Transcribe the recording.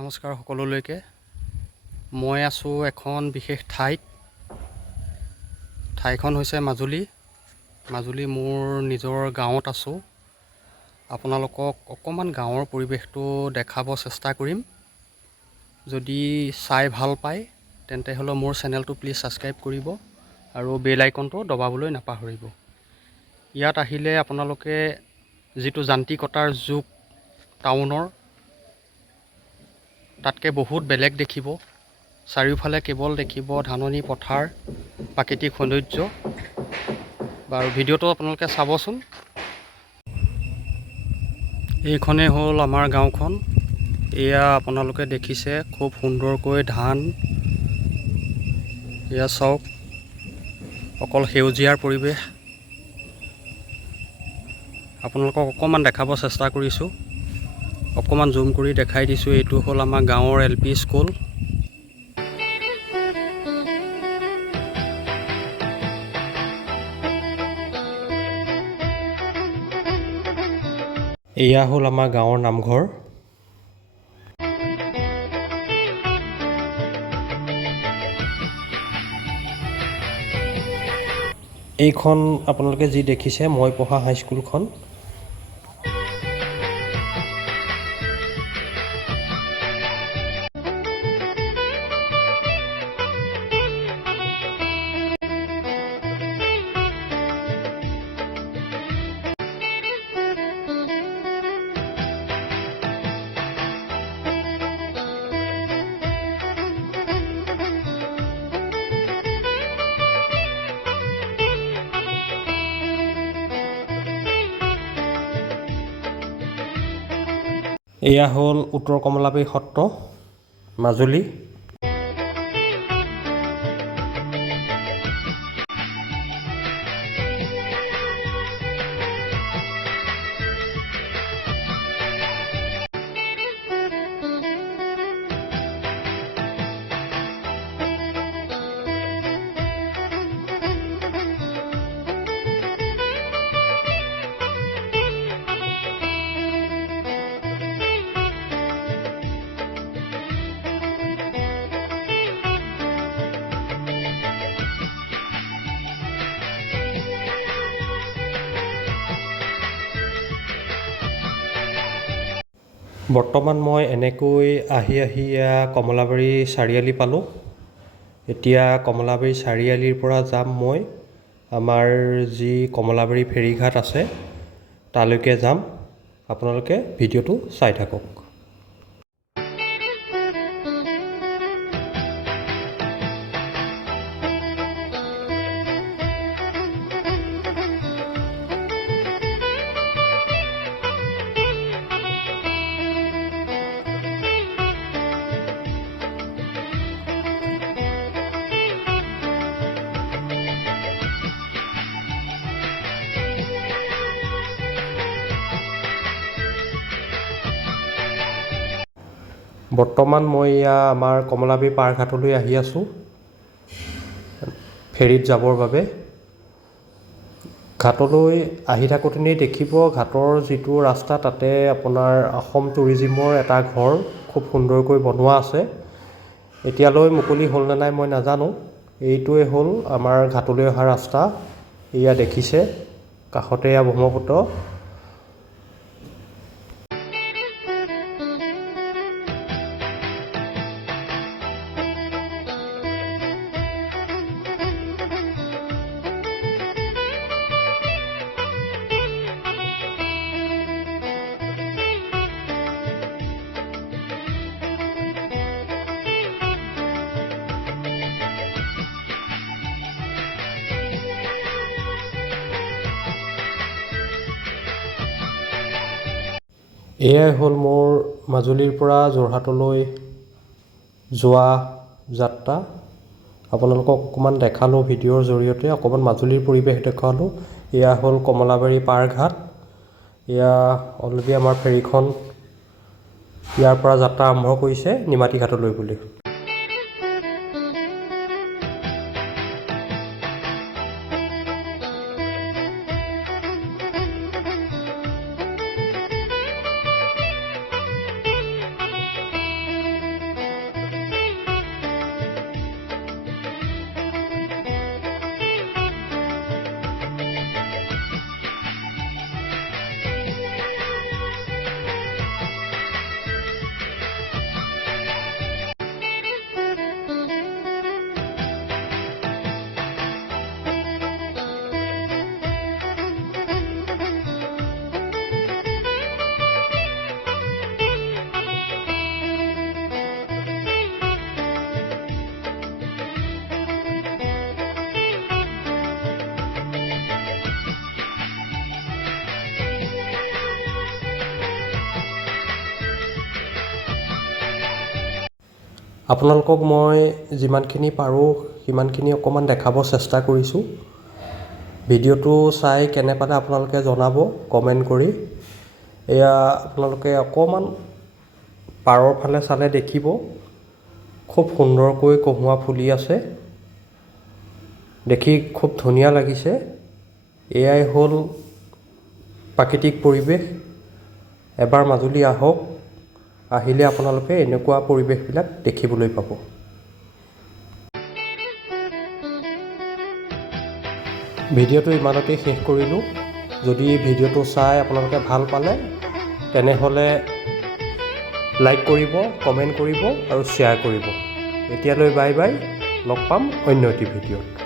নমস্কাৰ সকলোলৈকে। মই আছোঁ এখন বিশেষ ঠাইত। ঠাইখন হৈছে মাজুলী। মোৰ নিজৰ গাঁৱত আছোঁ। আপোনালোকক অকণমান গাঁৱৰ পৰিৱেশটো দেখাব চেষ্টা কৰিম। যদি চাই ভাল পায় তেন্তে হ'লে মোৰ চেনেলটো প্লিজ ছাবস্ক্ৰাইব কৰিব আৰু বেল আইকনটো দবাবলৈ নাপাহৰিব। ইয়াত আহিলে আপোনালোকে যিটো যান্ত্ৰিকতাৰ যুগ টাউনৰ, তাতকৈ বহুত বেলেগ দেখিব। চাৰিওফালে কেৱল দেখিব ধাননি পথাৰ, প্ৰাকৃতিক সৌন্দৰ্য। বাৰু ভিডিঅ'টো আপোনালোকে চাবচোন। এইখনেই হ'ল আমাৰ গাঁওখন। এয়া আপোনালোকে দেখিছে খুব সুন্দৰকৈ ধান। এয়া চাওক, অকল সেউজীয়াৰ পৰিৱেশ। আপোনালোকক অকণমান দেখাব চেষ্টা কৰিছোঁ। অকণমান জুম কৰি দেখাই দিছোঁ। এইটো হ'ল আমাৰ গাঁৱৰ LP স্কুল। এয়া হ'ল আমাৰ গাঁৱৰ নামঘৰ। এইখন আপোনালোকে যি দেখিছে মই পঢ়া হাইস্কুলখন। এয়া হ'ল উত্তৰ কমলাবাৰী সত্ৰ, মাজুলী। বৰ্তমান মই এনেকৈ আহি কমলাবাৰী চাৰিআলি পালোঁ। এতিয়া কমলাবাৰী চাৰিআলিৰ পৰা যাম মই আমাৰ যি কমলাবাৰী ফেৰীঘাট আছে তালৈকে যাম। আপোনালোকে ভিডিঅ'টো চাই থাকক। বৰ্তমান মই এয়া আমাৰ কমলাবাৰী পাৰঘাটলৈ আহি আছোঁ ফেৰীত যাবৰ বাবে। ঘাটলৈ আহি থাকোঁতেই দেখিব ঘাটৰ যিটো ৰাস্তা, তাতে আপোনাৰ অসম টুৰিজিমৰ এটা ঘৰ খুব সুন্দৰকৈ বনোৱা আছে। এতিয়ালৈ মুকলি হ'ল নে নাই মই নাজানো। এইটোৱে হ'ল আমাৰ ঘাটলৈ অহা ৰাস্তা। এয়া দেখিছে কাষতে এয়া ব্ৰহ্মপুত্ৰ। এয়াই হ'ল মোৰ মাজুলীৰ পৰা যোৰহাটলৈ যোৱা যাত্ৰা। আপোনালোকক অকণমান দেখালোঁ ভিডিঅ'ৰ জৰিয়তে, অকণমান মাজুলীৰ পৰিৱেশ দেখুৱালোঁ। এয়া হ'ল কমলাবাৰী পাৰঘাট। এয়া অলৰেডি আমাৰ ফেৰীখন ইয়াৰ পৰা যাত্ৰা আৰম্ভ কৰিছে নিমাতী ঘাটলৈ বুলি। আপোনালোকক মই যিমানখিনি পাৰোঁ সিমানখিনি অকণমান দেখাব চেষ্টা কৰিছোঁ। ভিডিঅ'টো চাই কেনে পালে আপোনালোকে জনাব কমেণ্ট কৰি। এয়া আপোনালোকে অকণমান পাৰৰ ফালে চালে দেখিব খুব সুন্দৰকৈ কহুৱা ফুলি আছে, দেখি খুব ধুনীয়া লাগিছে। এয়াই হ'ল প্ৰাকৃতিক পৰিৱেশ। এবাৰ মাজুলী আহক, আহিলে আপোনালোকে এনেকুৱা পৰিৱেশবিলাক দেখিবলৈ পাব। ভিডিঅ'টো ইমানতেই শেষ কৰিলোঁ। যদি ভিডিঅ'টো চাই আপোনালোকে ভাল পালে তেনেহ'লে লাইক কৰিব, কমেণ্ট কৰিব আৰু শ্বেয়াৰ কৰিব। এতিয়ালৈ বাই বাই, লগ পাম অন্য এটি ভিডিঅ'ত।